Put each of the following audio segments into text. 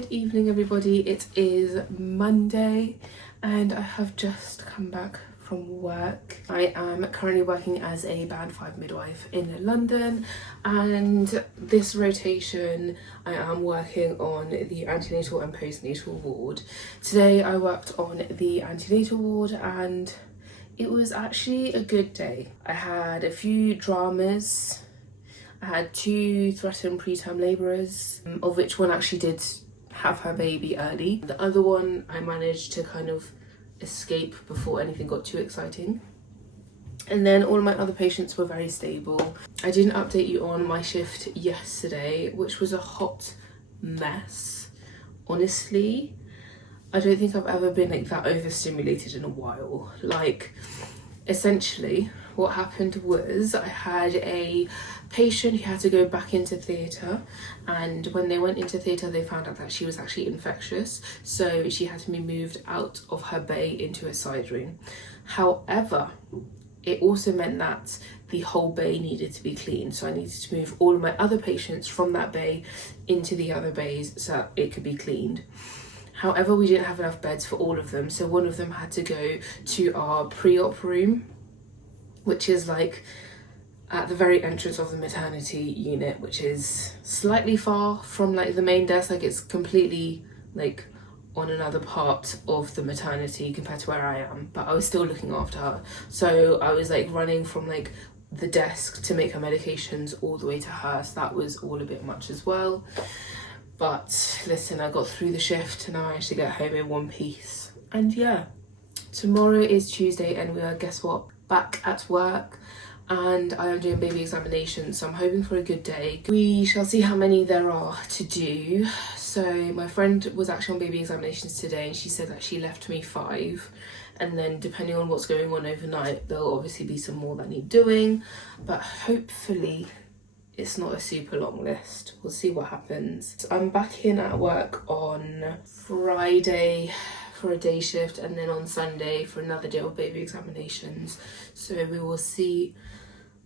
Good evening everybody, it is Monday and I have just come back from work. I am currently working as a band 5 midwife in London, and this rotation I am working on the antenatal and postnatal ward. Today I worked on the antenatal ward and it was actually a good day. I had a few dramas. I had 2 threatened preterm labourers, of which one actually did have her baby early. The other one I managed to kind of escape before anything got too exciting. And then all of my other patients were very stable. I didn't update you on my shift yesterday, which was a hot mess. Honestly, I don't think I've ever been like that overstimulated in a while. Like, essentially what happened was I had a patient who had to go back into theatre, and when they went into theatre they found out that she was actually infectious, so she had to be moved out of her bay into a side room. However, it also meant that the whole bay needed to be cleaned, so I needed to move all of my other patients from that bay into the other bays so that it could be cleaned. However, we didn't have enough beds for all of them, so one of them had to go to our pre-op room, which is like at the very entrance of the maternity unit, which is slightly far from like the main desk. Like, it's completely like on another part of the maternity compared to where I am, but I was still looking after her. So I was like running from like the desk to make her medications all the way to her, so that was all a bit much as well. But listen, I got through the shift and I managed to get home in one piece. And yeah, tomorrow is Tuesday and we are, guess what, back at work, and I am doing baby examinations, so I'm hoping for a good day. We shall see how many there are to do. So my friend was actually on baby examinations today and she said that she left me 5, and then depending on what's going on overnight there'll obviously be some more that need doing, but hopefully it's not a super long list. We'll see what happens. So I'm back in at work on Friday for a day shift, and then on Sunday for another day of baby examinations. So we will see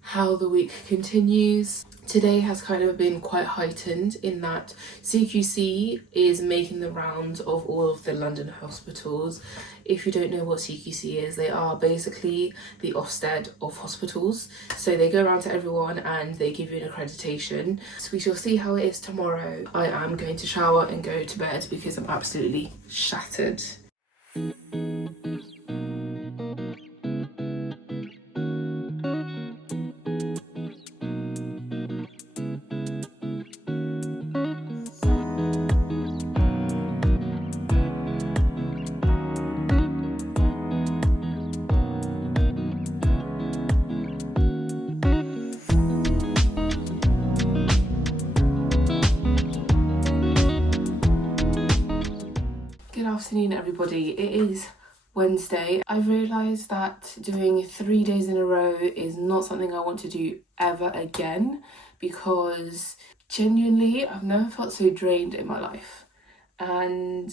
how the week continues. Today has kind of been quite heightened in that CQC is making the rounds of all of the London hospitals. If you don't know what CQC is, they are basically the Ofsted of hospitals. So they go around to everyone and they give you an accreditation. So we shall see how it is tomorrow. I am going to shower and go to bed because I'm absolutely shattered. Good afternoon everybody, it is Wednesday. I've realised that doing 3 days in a row is not something I want to do ever again, because genuinely I've never felt so drained in my life, and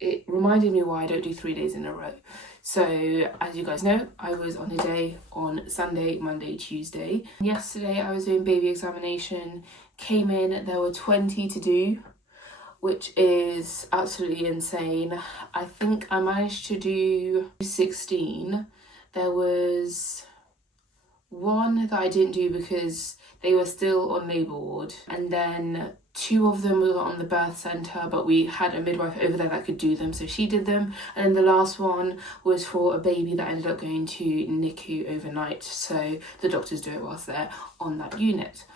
it reminded me why I don't do 3 days in a row. So as you guys know, I was on a day on Sunday, Monday, Tuesday. Yesterday I was doing baby examination, came in, there were 20 to do, which is absolutely insane. I think I managed to do 16. There was one that I didn't do because they were still on labour ward, and then 2 of them were on the birth centre, but we had a midwife over there that could do them, so she did them. And then the last one was for a baby that ended up going to NICU overnight, so the doctors do it whilst they're on that unit.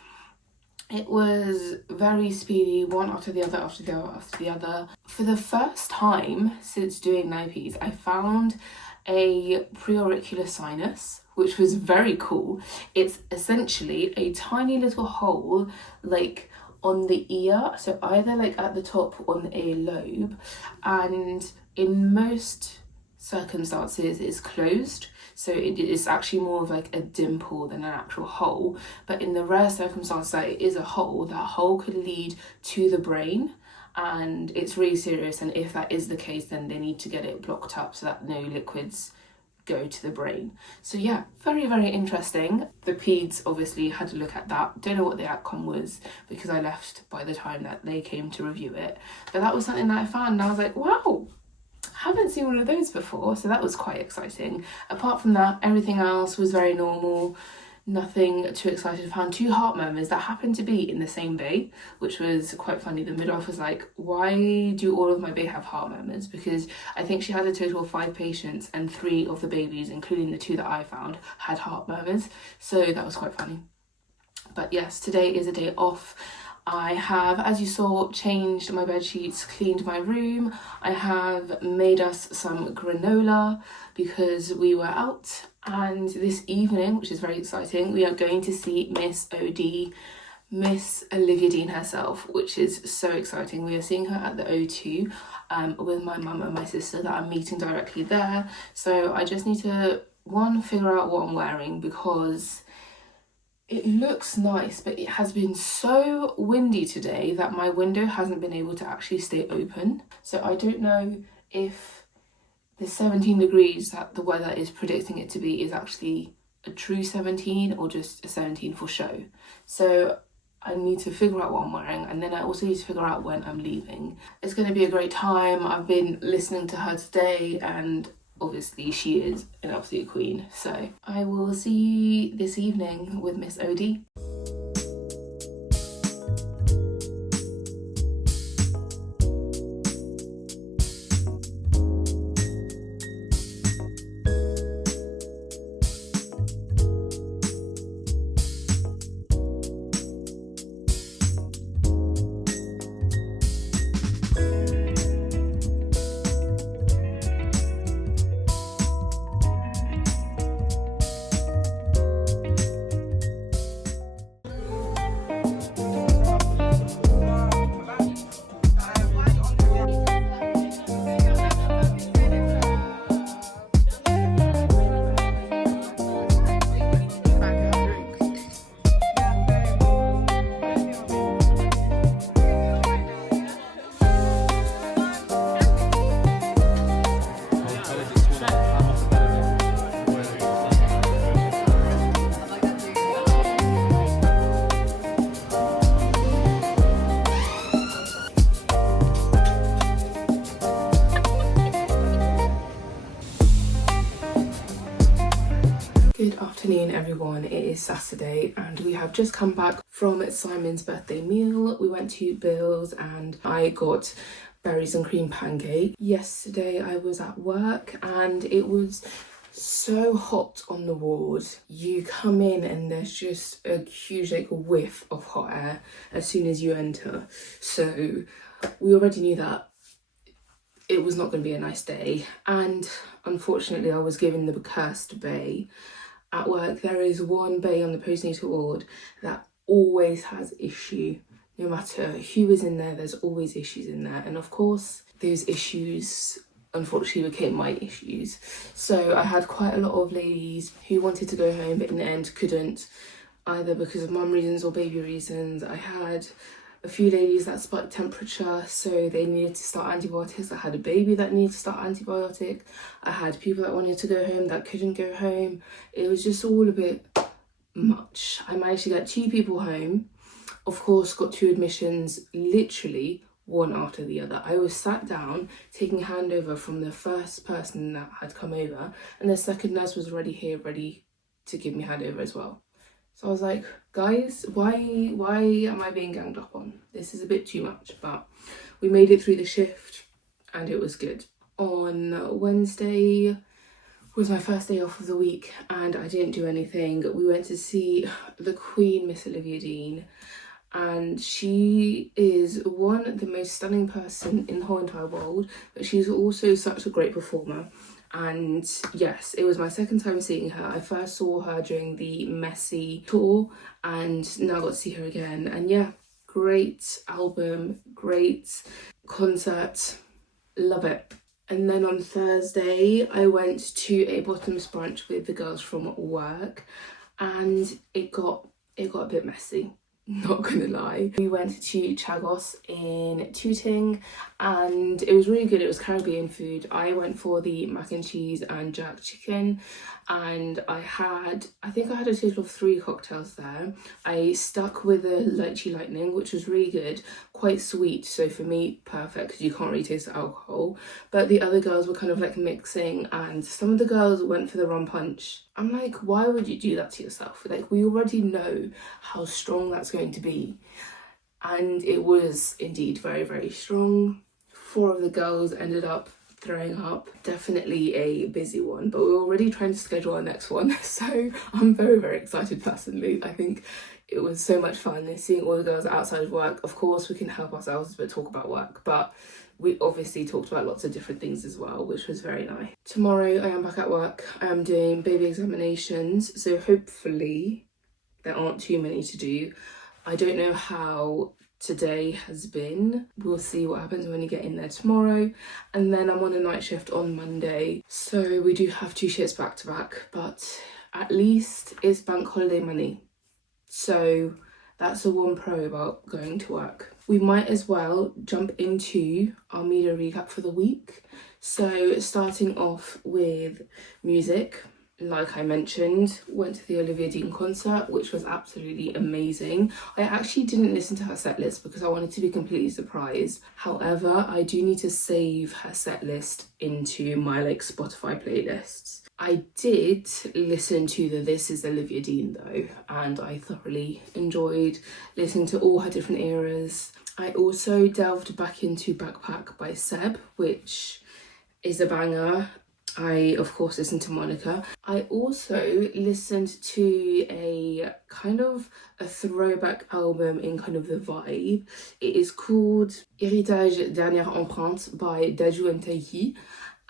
It was very speedy, one after the other, after the other, after the other. For the first time since doing NIPEs, I found a preauricular sinus, which was very cool. It's essentially a tiny little hole, like on the ear, so either like at the top on the ear lobe, and in most circumstances it's closed, so it is actually more of like a dimple than an actual hole. But in the rare circumstance that it is a hole, that hole could lead to the brain, and it's really serious, and if that is the case then they need to get it blocked up so that no liquids go to the brain. So yeah, very, very interesting. The peds obviously had to look at that. Don't know what the outcome was because I left by the time that they came to review it. But that was something that I found and I was like, wow, haven't seen one of those before. So that was quite exciting. Apart from that, everything else was very normal. Nothing too exciting. Found 2 heart murmurs that happened to be in the same bay, which was quite funny. The midwife was like, why do all of my bay have heart murmurs? Because I think she had a total of 5 patients and 3 of the babies, including the 2 that I found, had heart murmurs. So that was quite funny. But yes, today is a day off. I have, as you saw, changed my bed sheets, cleaned my room. I have made us some granola because we were out, and this evening, which is very exciting, we are going to see Miss OD, Miss Olivia Dean herself, which is so exciting. We are seeing her at the O2 with my mum and my sister that I'm meeting directly there. So I just need to, one, figure out what I'm wearing because it looks nice, but it has been so windy today that my window hasn't been able to actually stay open. So I don't know if the 17 degrees that the weather is predicting it to be is actually a true 17 or just a 17 for show. So I need to figure out what I'm wearing, and then I also need to figure out when I'm leaving. It's going to be a great time. I've been listening to her today and obviously she is an absolute queen. So I will see you this evening with Miss OD. Good afternoon everyone, it is Saturday and we have just come back from Simon's birthday meal. We went to Bill's and I got berries and cream pancake. Yesterday I was at work and it was so hot on the ward. You come in and there's just a huge like whiff of hot air as soon as you enter. So we already knew that it was not going to be a nice day, and unfortunately I was given the cursed bay. At work there is one bay on the postnatal ward that always has issue. No matter who is in there, there's always issues in there, and of course those issues unfortunately became my issues. So I had quite a lot of ladies who wanted to go home but in the end couldn't, either because of mum reasons or baby reasons. I had a few ladies that spiked temperature, so they needed to start antibiotics. I had a baby that needed to start antibiotic. I had people that wanted to go home that couldn't go home. It was just all a bit much. I managed to get 2 people home. Of course, got 2 admissions, literally one after the other. I was sat down taking handover from the first person that had come over, and the second nurse was already here, ready to give me handover as well. So I was like, guys, why am I being ganged up on? This is a bit too much, but we made it through the shift and it was good. On Wednesday was my first day off of the week and I didn't do anything. We went to see the Queen, Miss Olivia Dean, and she is the most stunning person in the whole entire world, but she's also such a great performer. And yes, it was my second time seeing her. I first saw her during the Messi tour and now got to see her again. And yeah, great album, great concert, love it. And then on Thursday, I went to a bottoms brunch with the girls from work and it got a bit messy. not gonna lie. We went to Chagos in Tooting and it was really good. It was Caribbean food. I went for the mac and cheese and jerk chicken, and I think I had a total of 3 cocktails there. I stuck with a lychee lightning, which was really good, quite sweet, so for me perfect because you can't really taste the alcohol. But the other girls were kind of like mixing, and some of the girls went for the rum punch. I'm like, why would you do that to yourself? Like, we already know how strong that's going to be, and it was indeed very, very strong. 4 of the girls ended up throwing up. Definitely a busy one, but we're already trying to schedule our next one, so I'm very, very excited personally. I think it was so much fun seeing all the girls outside of work. Of course we can help ourselves but talk about work, but we obviously talked about lots of different things as well, which was very nice. Tomorrow I am back at work. I am doing baby examinations, so hopefully there aren't too many to do. I don't know how today has been. We'll see what happens when you get in there tomorrow. And then I'm on a night shift on Monday, so we do have 2 shifts back to back, but at least it's bank holiday money. So that's the one pro about going to work. We might as well jump into our media recap for the week. So starting off with music, like I mentioned, went to the Olivia Dean concert, which was absolutely amazing. I actually didn't listen to her set list because I wanted to be completely surprised. However, I do need to save her set list into my Spotify playlists. I did listen to the This Is Olivia Dean though, and I thoroughly enjoyed listening to all her different eras. I also delved back into Backpack by Seb, which is a banger. I of course listened to Monica. I also listened to a kind of a throwback album in kind of the vibe. It is called Héritage Dernière Empreinte by Daju and Taiki,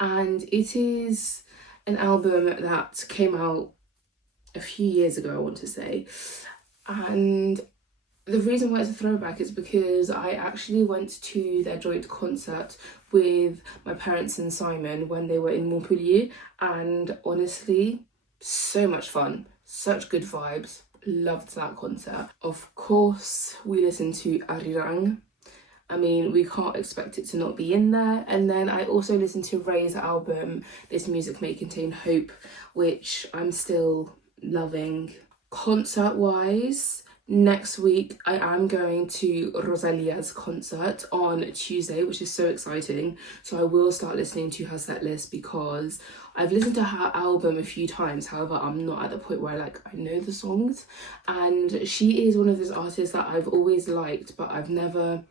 and it is an album that came out a few years ago, I want to say. And the reason why it's a throwback is because I actually went to their joint concert with my parents and Simon when they were in Montpellier, and honestly, so much fun, such good vibes, loved that concert. Of course, we listened to Arirang. I mean, we can't expect it to not be in there. And then I also listened to Ray's album, This Music May Contain Hope, which I'm still loving. Concert-wise, next week I am going to Rosalia's concert on Tuesday, which is so exciting. So I will start listening to her set list because I've listened to her album a few times. However, I'm not at the point where I know the songs. And she is one of those artists that I've always liked, but I've never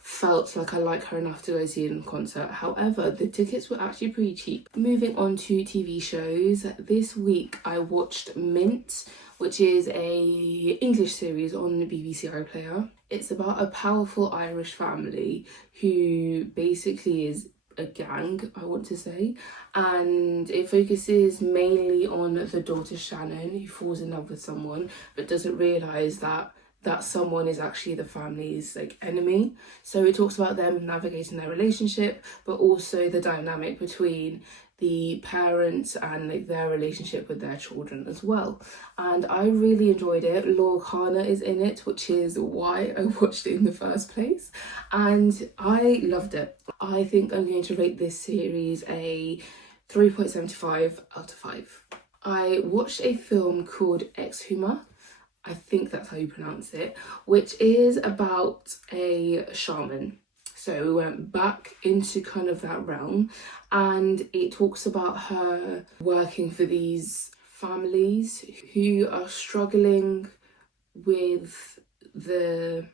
felt like I like her enough to go see in concert. However, the tickets were actually pretty cheap. Moving on to TV shows, this week I watched Mint, which is a English series on BBC iPlayer. It's about a powerful Irish family who basically is a gang, I want to say, and it focuses mainly on the daughter Shannon, who falls in love with someone but doesn't realise that someone is actually the family's enemy. So it talks about them navigating their relationship, but also the dynamic between the parents and their relationship with their children as well. And I really enjoyed it. Laura Kana is in it, which is why I watched it in the first place, and I loved it. I think I'm going to rate this series a 3.75 out of 5. I watched a film called Exhuma, I think that's how you pronounce it, which is about a shaman. So we went back into kind of that realm, and it talks about her working for these families who are struggling with the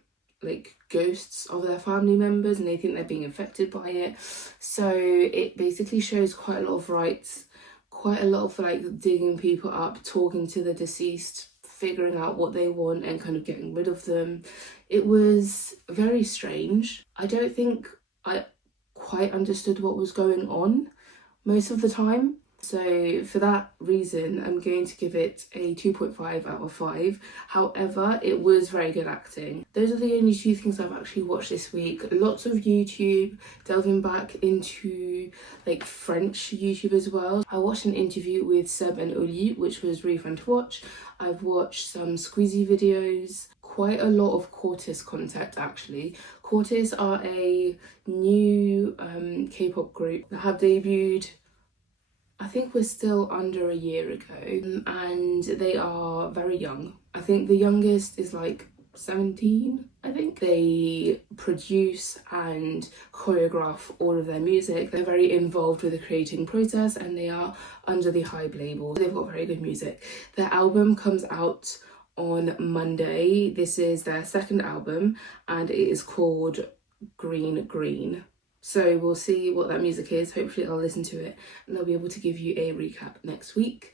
ghosts of their family members, and they think they're being affected by it. So it basically shows quite a lot of rites, quite a lot of digging people up, talking to the deceased, figuring out what they want and kind of getting rid of them. It was very strange. I don't think I quite understood what was going on most of the time. So for that reason, I'm going to give it a 2.5 out of 5. However, it was very good acting. Those are the only 2 things I've actually watched this week. Lots of YouTube, delving back into French YouTube as well. I watched an interview with Seb and Oli, which was really fun to watch. I've watched some Squeezie videos, quite a lot of Quartus content actually. Quartus are a new K-pop group that have debuted, I think we're still under a year ago, and they are very young. I think the youngest is like 17, I think. They produce and choreograph all of their music. They're very involved with the creating process, and they are under the Hybe label. They've got very good music. Their album comes out on Monday. This is their second album, and it is called Green Green. So we'll see what that music is. Hopefully I'll listen to it and I'll be able to give you a recap next week.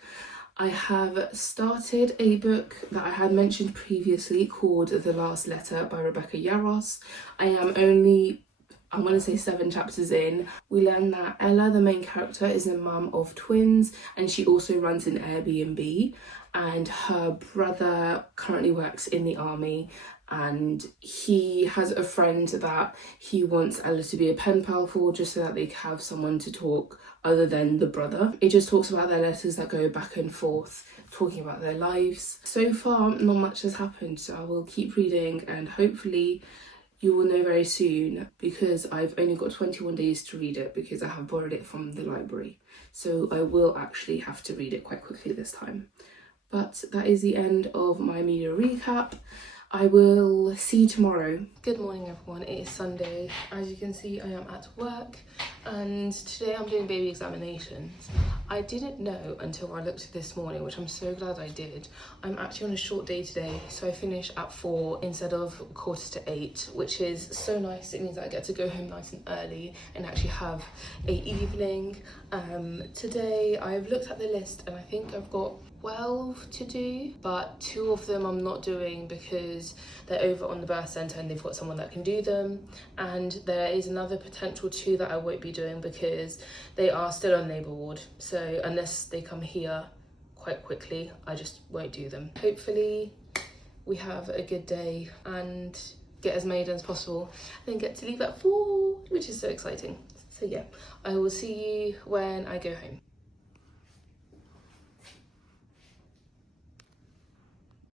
I have started a book that I had mentioned previously called The Last Letter by Rebecca Yarros. I am only, I want to say 7 chapters in. We learn that Ella, the main character, is a mum of twins, and she also runs an Airbnb, and her brother currently works in the army, and he has a friend that he wants Ella to be a pen pal for, just so that they have someone to talk other than the brother. It just talks about their letters that go back and forth, talking about their lives. So far, not much has happened, so I will keep reading, and hopefully you will know very soon, because I've only got 21 days to read it because I have borrowed it from the library. So I will actually have to read it quite quickly this time. But that is the end of my media recap. I will see you tomorrow. Good morning everyone, it is Sunday. As you can see, I am at work, and today I'm doing baby examinations. I didn't know until I looked this morning, which I'm so glad I did. I'm actually on a short day today, so I finish at 4 instead of 7:45, which is so nice. It means that I get to go home nice and early and actually have a evening. Today I've looked at the list and I think I've got 12 to do, but 2 of them I'm not doing because they're over on the birth centre and they've got someone that can do them, and there is another potential 2 that I won't be doing because they are still on labour ward, so unless they come here quite quickly I just won't do them. Hopefully we have a good day and get as many done as possible, and then get to leave at 4, which is so exciting. So yeah, I will see you when I go home.